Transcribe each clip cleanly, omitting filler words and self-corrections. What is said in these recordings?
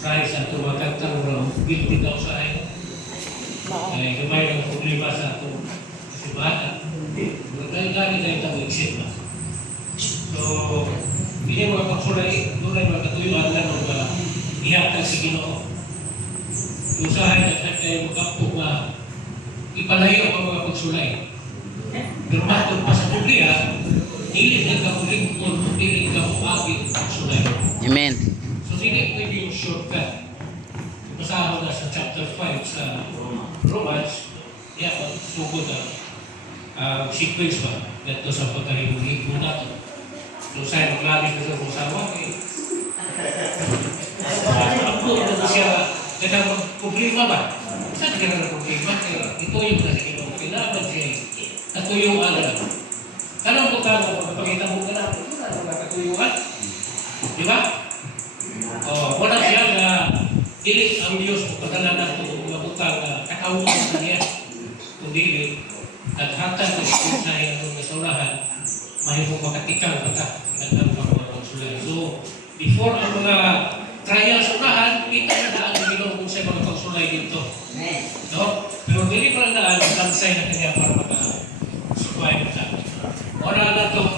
Sa ito magkagtang guilty daw sa ay. Ay, gamay ng problema sa ito. Kasi bata. Gani na itong exit na. So, hindi mga pagsulay, doon ay magkatuyuan na nung ihatag si Ginoo. Usahay at kayo magkapog na ipalayo ang mga pagsulay. Pero matod pa sa Biblia, hindi ka lingkod, hindi ka muabit pagsulay. Amen. So, hindi pwede yung shortcut. Basahan na sa chapter 5 sa Romans, sugod na sequence ba? Dito sa pagkahimuli mo natin. So, sa'yo maglabis na sa usawa, ako na siya, problema ba? Saan ka na problema? Ito yung nasa Ginoo, kailangan siya. Ito yung alam. Kanang ko ka, magpapakita mo ka na, ito na nakatuyuan. Di ba? Wala siya na dili ang Diyos pagpadala na ito mabutang katawuan na niya. Kung dili, at hatag na siya na yung nasulahan, mahirap makatikang bata ng mga pagsulay. So, before ang mga trial sa unahan, kita na ang Ginoo kung sa mga pagsulay dito. No? Pero dili pa na ang sansay na kanya para maka-supply na sa akin. Wala na itong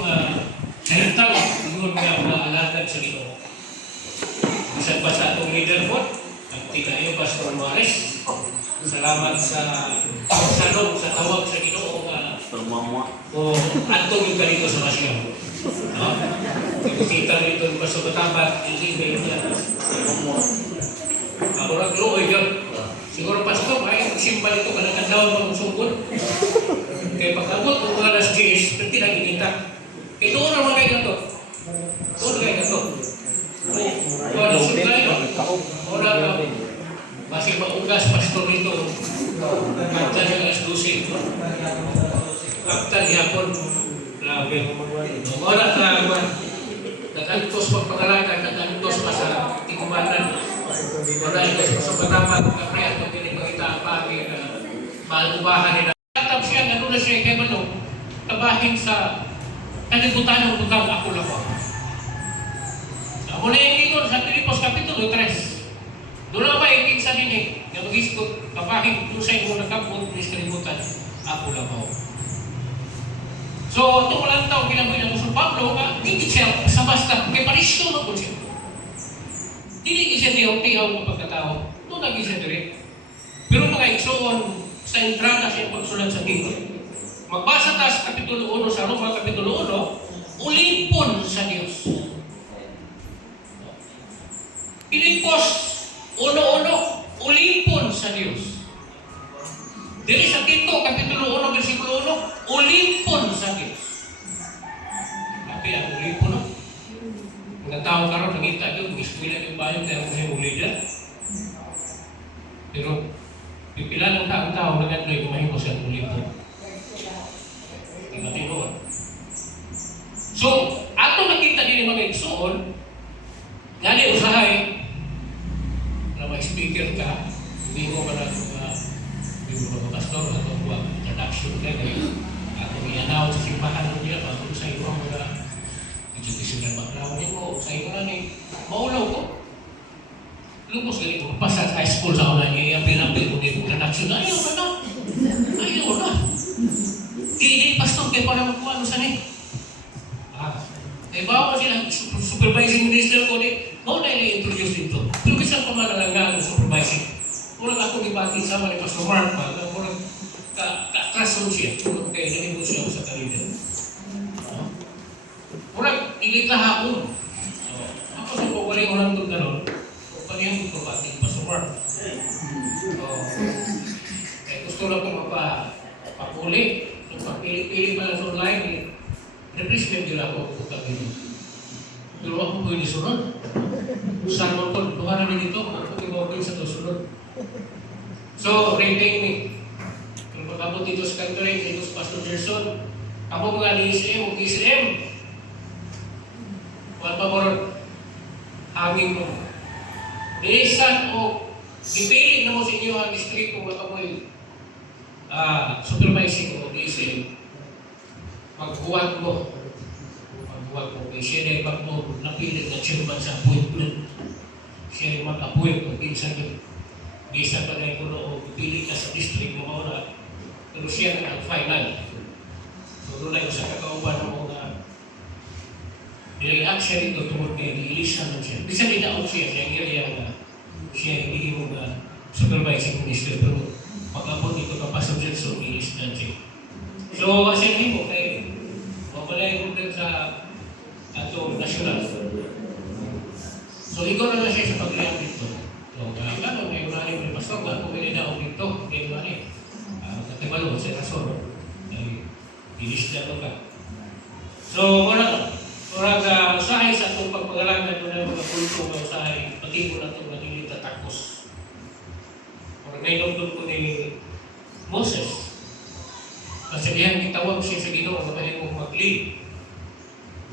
salintang, siguro nga mga sa Ginoo. Isang pa sa itong leaderhood, nagtika iyo, Pastor Maris. Salamat sa pagsalong sa tawag sa Ginoo nga o antong yung ganito sa masyaw. No? Kita rito yung Pastor Batambat, i-email niya. Ako nag-luoy yun. Siguro Pastor, ay simbal ito ka nagkandaw ng sungkod. Kaya pagkabot kung mga alas 10, pwede na ginita. Kaya doon naman kayo ito. Doon kayo ito. Wala supply. Wala na. Masih maugas Pastor ito. Magta niya alas 12. Magta niya po. Grabe. Wala na. Nakantos pagpangalakan, nakantos pa sa tikumanan. Wala ito sa pagdapat. Kaya ito pinipagkita ang pagi na malubahan nila. Tatap siya, gano'n na siya kay Manong. Tabahin sa kalibutan ng lugar ako lang ako. Mula yung ingon sa Pilipos Kapitulo 3. Doon na ba yung sa nini? Na mag-iskot, kapahin, doon sa inyo nagkapot, please kalimutan, ako lang ako. So, ito walang tao, ginaboy ng Apostol Pablo, hindi siya sa basta, kay Parisyo na po siya. Hindi siya tiyaw-tiyaw ng pagkatao. Ito naging siya direct. Pero mga iksoon, sa entrada siya pagsulat sa Biblia. Magbasa tayo sa Kapitulo 1 sa Roma, Kapitulo 1, ulipon sa Diyos. Pilipos, uno-uno, ulipon sa Diyos. Dili sa Tito, Kapitulo 1, versikulo 1, ulipon sa Diyos. Tapi ang ulipon, no? Mga tao karon nangita yun, mag-eskwila yung bayo, kaya mga himuli dyan. Pero, pipila ng tao, nagandroy, kumahimo sa ulipon. Tingnan tinuon. So, ato nakita din yung mga igsoon, nani usahay, na may speaker ka, hindi mo ba na hindi mo ba pastor at ang introduction ka at ang i-announce sa simbahan niya bago sa iyo ang mga educational background mo sa iyo na ni maulaw ko lubos ganito magpasa sa high school sa una niya yung pinapil kung hindi mo introduction ayaw na hindi pastor kayo para magkuha ano saan kaya bawa sila supervising minister ko mau na i-introduce dito pero bisan pa man lang nga ang supervising kurang ako dibati sama ni Pastor Mark pa, kurang ka-trust siya, kurang kaya nanibot siya sa kanila. Kurang ilit na hapon. Ako sa pagwali ko lang doon gano'n, pagpalihan ko ba ni Pastor Mark. Kaya gusto lang ko magpapuli, so pagpili-pili pa lang sa online, replacement nila ako pagpunta dito. Pero ako pwede sunod. Saan mo ko, luha namin dito, ako pwede sa sunod. So, rating me. Kung pagkabot dito sa country, dito sa Pastor Gerson, ako mga ni-ISM, ISM. Wala pa mo rin. Hangin mo. Niisan o dipili na mo sa inyo ang district kung makamoy supervising o ISM. Magbuwag mo. Magbuwag mo. Kaya siya na ibag mo napilit na chairman sa appointment. siya yung mag-appoint kung pinsan yun. Bisa pa na yung o pili ka sa district mo mauna. Pero siya na ang final. So doon na yung sa kakauban ng mga nilagay siya rito tungkol kaya di-ilis naman siya. Bisa dinaon siya yung area na siya hindi mo supervising minister. Pero pag-appoint ito kapasok siya, so i-ilis na siya. So, siya mo kay mapalay ko din sa ato national. So, ikaw na siya sa pag-ilang dito. So, ano, may urani mo yung pastor, kung may nadaong dito, may urani. Katibalo, sa rason, ay ilis na ito ka. So, murag usahay sa itong pagpagalangan mo na mga kulto na usahay, pati mo na itong nagilita takos. Murag nainundod ko ni Moses. Kasi diyan gitawag siya sa Ginoo na kaya mong mag-lead.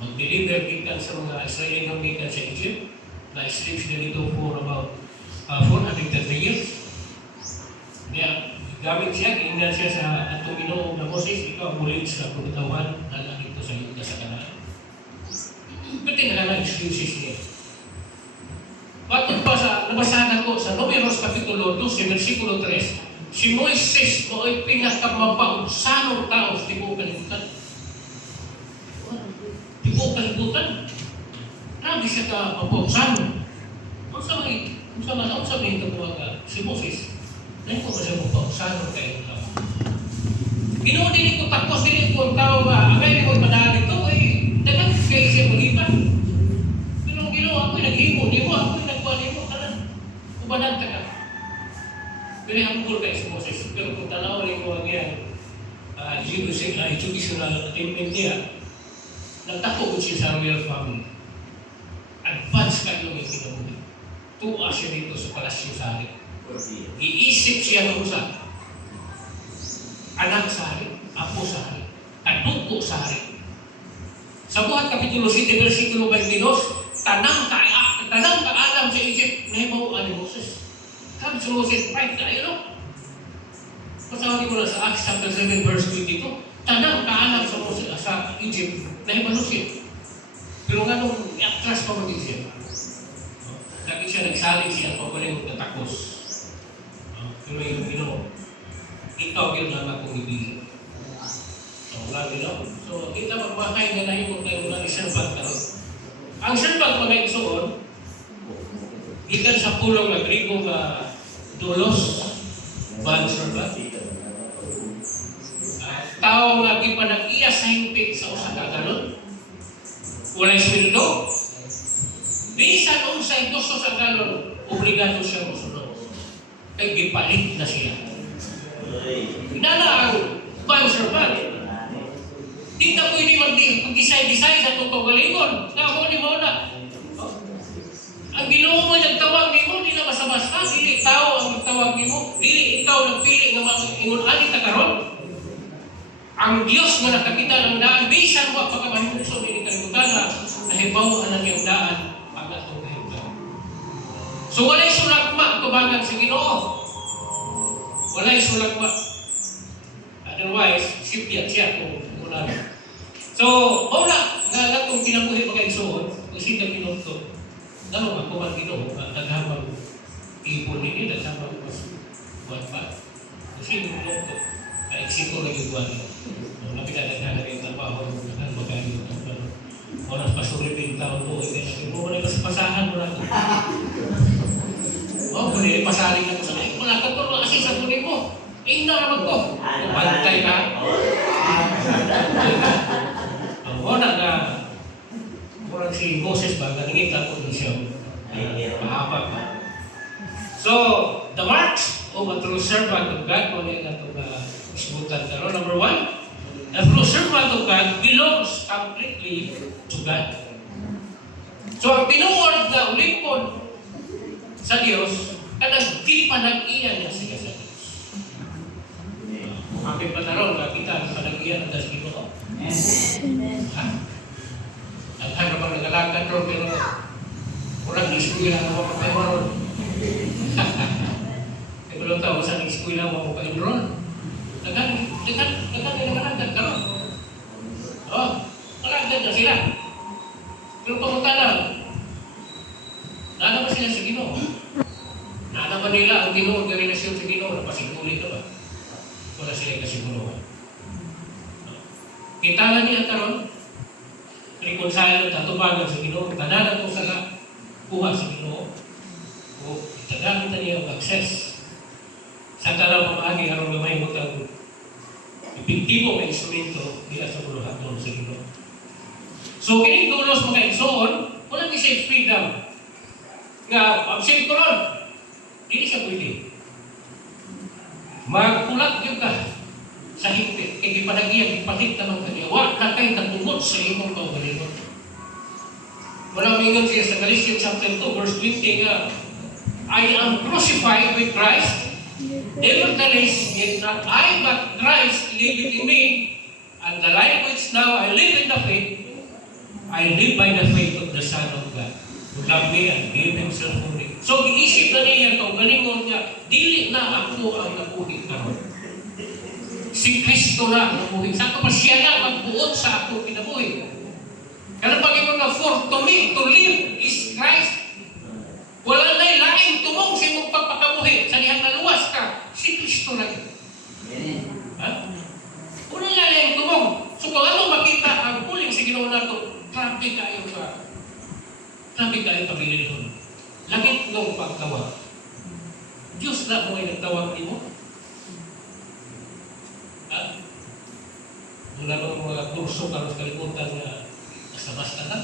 Mag-deliver gikan sa mga Israeli gikan sa Egypt. Na-slave sila dito for about 430 years. Kaya gamit siya, gingan siya sa atong Ginoo na Moses, ikaw muli sa pagkatawan na dito sa Yuda sa Kanaan. Pati na lang excuses niya. Patod pa sa nabasahan ko sa Números Kapitulo 12, versikulo 3. Si Moises mo ay pinakamapausanong tao sa tibuok kalibutan. Tibuok kalibutan. Grabe siya ka mapausanong. Ang sabi ito po si Moses. Dahil ko ba siya mapausanong kayo tao? Ginoo din ko tapos din ko ang tao ba, agay ko madali ito ay dapat kayo siya mag-ipan. Pero Ginoo ako'y naghimo, di mo ako'y nagpalimo ka lang. Ubanan ka ka. Pero hangkul kayo si Moses. Pero kung tanaw rin ko ang yan, educational attainment niya, nagtakot siya sa royal family. Advance kayo yung kinabuhi. Tuwa siya dito sa palasyo sa hari. Iisip siya ng usa. Anak sa hari, apo sa hari, kadugo sa hari. Sa buhat Kapitulo 7, versikulo 22, tanang ka-alam sa Egypt, nahibaw ni Moses. Sabi sa Moses, right tayo, no? Pasabi mo na sa Acts chapter 7, verse 22, tanang kaalam sa Moses sa Egypt, nahibaw siya. Pero nga nung i-atras pa maging siya. Lagi siya nagsaling siya, papaling magtatakos. Pero yung Ginoo, ikaw yun ang akong ibigin. So, lagi no? So, kita magmakay na nahimog tayo na iserbat ka ron. Ang serbat mga isuon, ikan sa pulong na Grigo nga dulos, bad serbat. Tao nga gipanag-iya sa himpit sa usa ka galon. Walay sweldo. Bisan unsay gusto sa galon, obligado siya mosunod. Kay gipalit na siya. Inala ang banserbat. Di ka pwede mag-disay-disay sa itong pagalingon. Nga ni mo na. Ang Ginoo mo nagtawag ni mo, di na basta-basta. Dili tao ang nagtawag ni mo. Dili ikaw nagpili ng mga ingon-ani ka karon. Ang Diyos nga nakakita ng daan, bisan mo pagkamahimuso ni kalimutan na nahibaw ang naging daan pag atong kahimutan. So walay sulagma tubangan sa Ginoo. Walay sulagma. Otherwise, sipyat siya kung wala. So, wala nga kung kinabuhi pa kayo suon, kasi ka pinunto. Dalo ako man Ginoo, naghamang ipon nini, naghamang buwan pa. Kasi pinunto, na-eksito na yung buwan. Napinagagana rin ang trabaho, magkano yung oras pasuripin taon po, hindi mo na pasahan mo na. O, kung hindi pasaring na ko sa lahat, wala ka to, kasi sa tuloy mo. Ina naman ko. Pantay ka. Ang una na murang si Moses ba, naningita ko din siya. Mahaba pa. So, the marks of a true servant of God, kung yan ito na isbutan ka ron. Number 1, a true servant of God belongs completely to God. So, ang pinuward na ulipon sa Diyos, kanang di pa nag-iyan niya siya sa Diyos. Aking panaron, kita ang panag-iyan ang Ginoo. Amen. At ano bang nagalagad ron, pero walang iskuila na mga kayo ron. E belum tahu sa iskuila mga kayo ron. Dagan nagalagad ka ron. Oh, nalagad na sila. Pero pamunta lang. Nada ba sila sa Ginoo? Manila ang tinuod ng relasyon sa Ginoo, pasiguli na ba? Wala sila kasiguruhan. Kita na niya karon, reconcile at atubagan sa Ginoo, tanan ko sa kuha sa Ginoo, o tanan niya ang access sa tanang pamagi aron gamay mo kang epektibo nga instrumento diya sa buluhan doon sa Ginoo. So kining dulos mga igsoon, wala ni say freedom nga pag-save ko ron, hindi siya pwede. Magkulat yun ka sa higpit, kaya ipanagiyan, ipalit na ng kanya. Wala na kayo katungkot sa imong kaugalingon. Wala mingon siya sa Galatians chapter 2, verse 20 nga, I am crucified with Christ, nevertheless, yet not I, but Christ liveth in me, and the life which now I live in the faith, I live by the faith of the Son of God, who loved me and gave himself for me. So, giisip na niya kaugalingon nga, dili na ako ang nabuhi karon. Si Kristo na ang nabuhi. Sa ito pa siya na magbuot sa ako kinabuhi. Kaya pag-ibon na, for to me, to live is Christ. Wala na'y laing tumong sa imong pagpakabuhi. Sa niyang naluwas ka, si Kristo na yun. Ha? Wala na laing tumong. So kung ano makita ang puling sa Ginoo nato, grabe kayo ka. Grabe kayo pabilin doon. Langit ng pagtawag. Diyos na mo ay nagtawag ni mo. Ha? Wala bang mga kurso ka sa kalimutan na nasa basta na?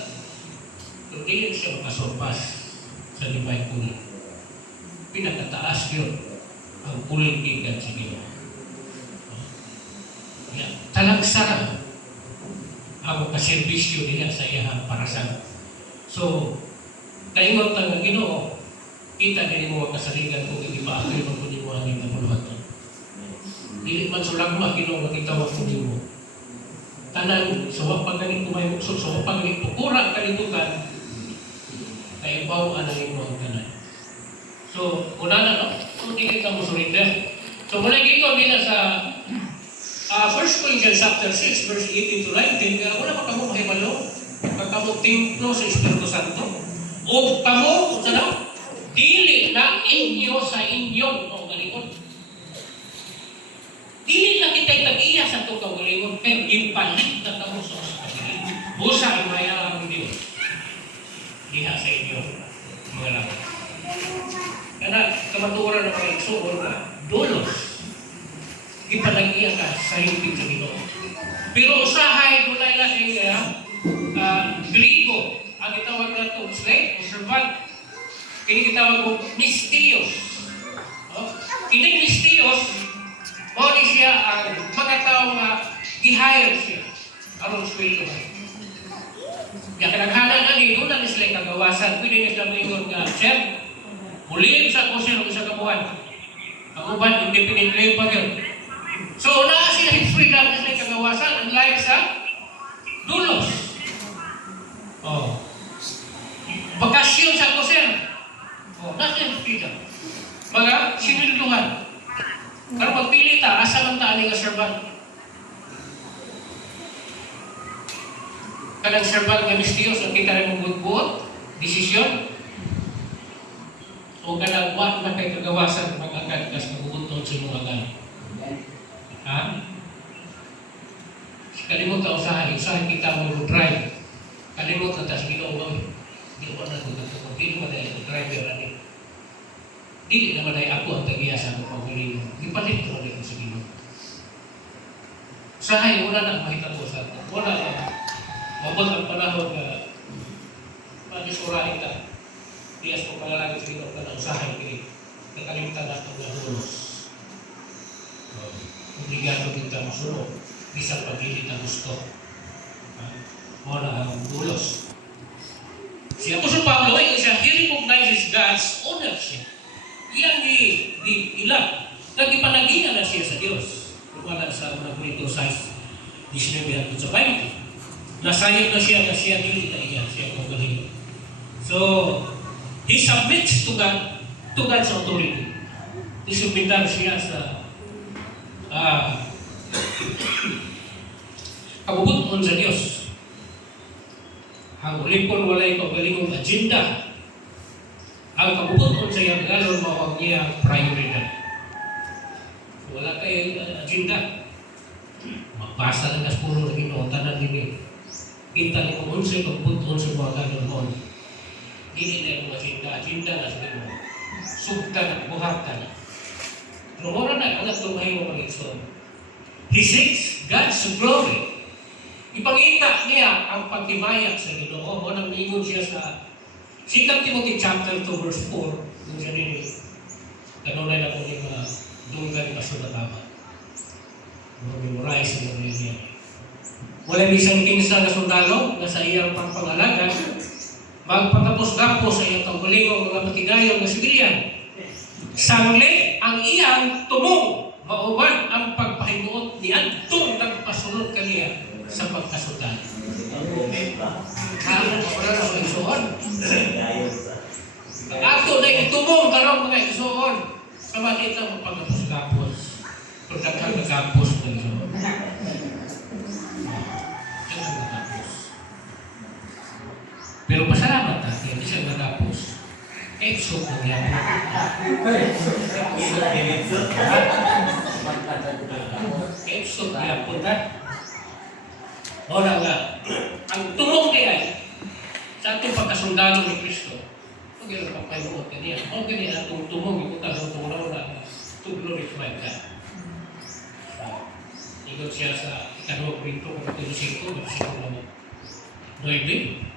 Pero hindi siya makasurpas sa limay kulit. Pinakataas yun ang kulit ikan sa Ginoo. Talagsara ang kaservisyo niya sa iyang parasan. So, kaingot ng Ginoo, kita din mo ang kasaligan kung hindi pa ako'y magpunimuhan ng namuluhatan. Dili man sulagma Ginoo magitawag mo din mo. Tanan, sa wapang ganit kumay muksok, sa wapang ganit pukura kalitugan, kaya bawaan ang imo ang tanan. So, una na, no? Kung hindi ka mo surrender. So, mula gito, nila sa 1 Corinthians chapter 6, verse 18 to 19, kaya wala pa kamo mahibalo, pagkamo templo sa Espiritu Santo, o kamo, kung saan, dili na inyo sa inyong kaugalingon. Dili na kita'y tag-iya sa itong kaugalingon, pero ipalit na kamo sa kaugalingon. Busa ang mayarang ng Diyos. Diha sa inyo, mga lang. Kaya kamaturan ng mga igsoon na dulos. Ipalagyan ka sa higpit sa Ginoo. Pero usahay mula na Griego, ang itawag na ito, slave o servant. Kini kitawag mo mistios. Kining mistios, mawali siya ang mga tao nga i-hire siya. Anong sweldo ba? Kaya kanaghanan na ni doon na sila kagawasan. Pwede nila malingon nga, Sir, muli sa ko siya ng isang kabuhan. Ang uban, independent labor yun. So, na sila yung freedom na sila kagawasan, unlike sa dulos. Bakasyon sa ko, Sir. Nasa yung freedom. Baga, sinilduhan. Pero magpili ta, asa lang ta aning servant. Kanang servant nga mistios, ang kita rin mong buot, desisyon, o kanang wak na kay kagawasan, mag-agad kas magubuton sa mga agad. Ha? Kalimut ka usahin kita mo drive. Kalimut na ta, sige na umawin. Hindi ko na ito. Hindi mo na ito, driver na ito. Hindi naman ay ako ang tag-iyasa ng pag-uling. Ipalit ko rin sa Ginoo. Usahay, wala na makita ko sa ito. Wala na. Mabot ang panahon na manisurahin ka. Diyas ko pangalagin sa Ginoo na usahay kini. Nakalimutan natin na hulos. Obligado kita masunod. Bisang pag-ilit na gusto. Wala ang hulos. Si Apostol Pablo ay siya, he recognizes God's ownership. Yan ilang. Nagipanagingan na siya sa Diyos. Wala sa mga Korinto 6, 19 sa 20. Nasayot na siya dili na iyan, siya kung galing. So, he submits to God, to God's authority. Isumbitan siya sa kabubuton sa Diyos. Ang ulipon walay kagalingong agenda. Ang kabubuton sa iyang galon mo ang iyang prioridad. Wala kay agenda. Magbasa lang kas puno ng Ginoo tanan dinhi. Kita ni kung unsay pagbuton sa mga galon mo. Dili na yung agenda na sa Ginoo. Sugta na, buhata na. Lumura na ang tumahay mo pag-igsoon. He seeks God's glory. Ipangita niya ang pagtimayak sa Ginoo. O nang mingon siya sa 2 Timothy chapter 2 verse 4. Kung siya nini, kanunay na kung yung dunggan na sulatama. Memorize mo rin niya. Wala isang kinsa na sundalo na sa iyang pagpangalaga, magpagapos-gapos sa iyang tangkulingong mga matigayon na sibilyan. Sangli ang iyang tumong, mauban ang pagpahinuot ni Antong nagpasunod kaniya sa pagkasudan. Karon ko na mga isuon. Ang ato na itumong karon mga isuon. Kamakita mo pagkapos-gapos. Pagkakagapos ng isuon. Pero pasalamat natin, hindi siya nagapos. Exo po niya. Exo niya po na. Wala nga. Ang tumong kaya sa ating pagkasundalo ni Kristo, huwag yung papahimuot ka niya. Huwag ganyan ang tumong yung tumong na to glorify God. Ikot siya sa ikanong Korinto, kapatid 5, versikulo 9.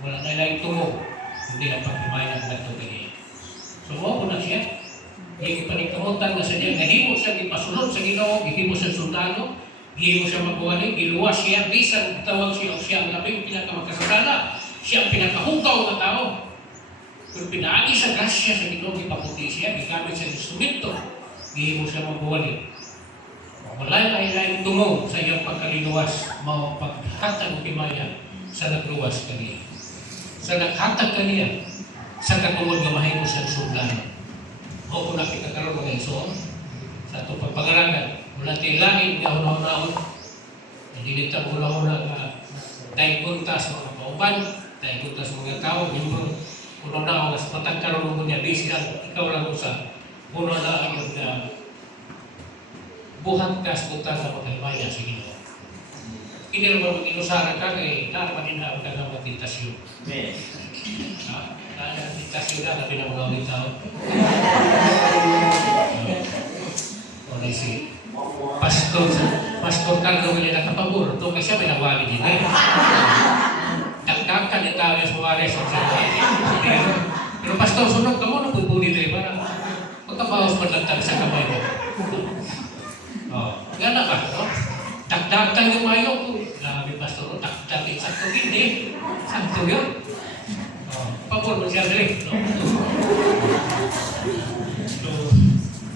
Wala na lang tumong, hindi na paghimayan ang nato kanya. So, mo na siya. Yung ipanikamutan na sa niya, nahimo siya ipasunod sa Ginoo, gihimo siya sundalo, gihimo siya magbuwali, giluwas siya, bisan tawag siya o siya ang labing pinakamakasakala, siya ang pinakahugaw na tao. Kung pinaagi sa grasya sa Ginoo, ipaputi siya, gigamit siya ng instrumento, gihimo siya magbuwali. Wala lain-lain tumong sa iyang pagkaliluwas, mao paghatag o himaya sa nagluwas kaniya. Sa naghatag kaniya, sa katungod nga mahimo siya sundalo. O kung nakikakaroon mga isoon, sa itong pagpangaragan, wala tilain nga hunahunahon, hindi nito hunahunah nga dahil kunta sa mga pauban, dahil kunta sa mga tao, yung hunahunahon nga sa patagkaroon mo niya, bisihan, ikaw lang sa hunahunahon na buhat ka sa punta sa pagkalimaya sa Ginoo. Hindi naman mag-inusaran ka kay naman din na ang tagang meditasyon. Meditasyon na labi ng mga ulit tao. O si Pastor Carlo may nakapaburo. Ito kasi may nawali din eh. Dagdag ka ni tao yung Suarez o siya. Pero Pastor, sunod ka mo na pupuli tayo para magkabawas maglantan sa kamay mo. Gana ba? Dagdagan yung mayo ko. Grabe, Pastor. Dagdagan. Sakto hindi. Sakto yun. Pabor mo siya rin.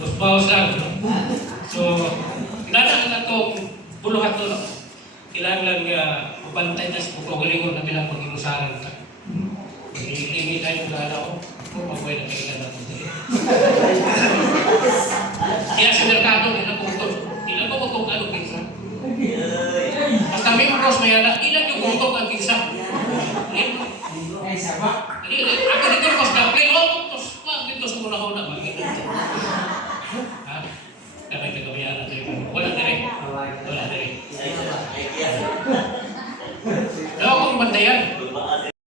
So, bawas lang. So, kinanaan na ito, buluhat ito. Kailangan mabantay na sa pagkagalingon na bilang pag-inusaran ka. Hindi tayo magana ko. Kung magway na kailan na ito. Kaya sa merkado, ilang kumutok ano kinsa? Basta may maros mayala, ilang yung kumutok ang kinsa? Ako dito, mas na play,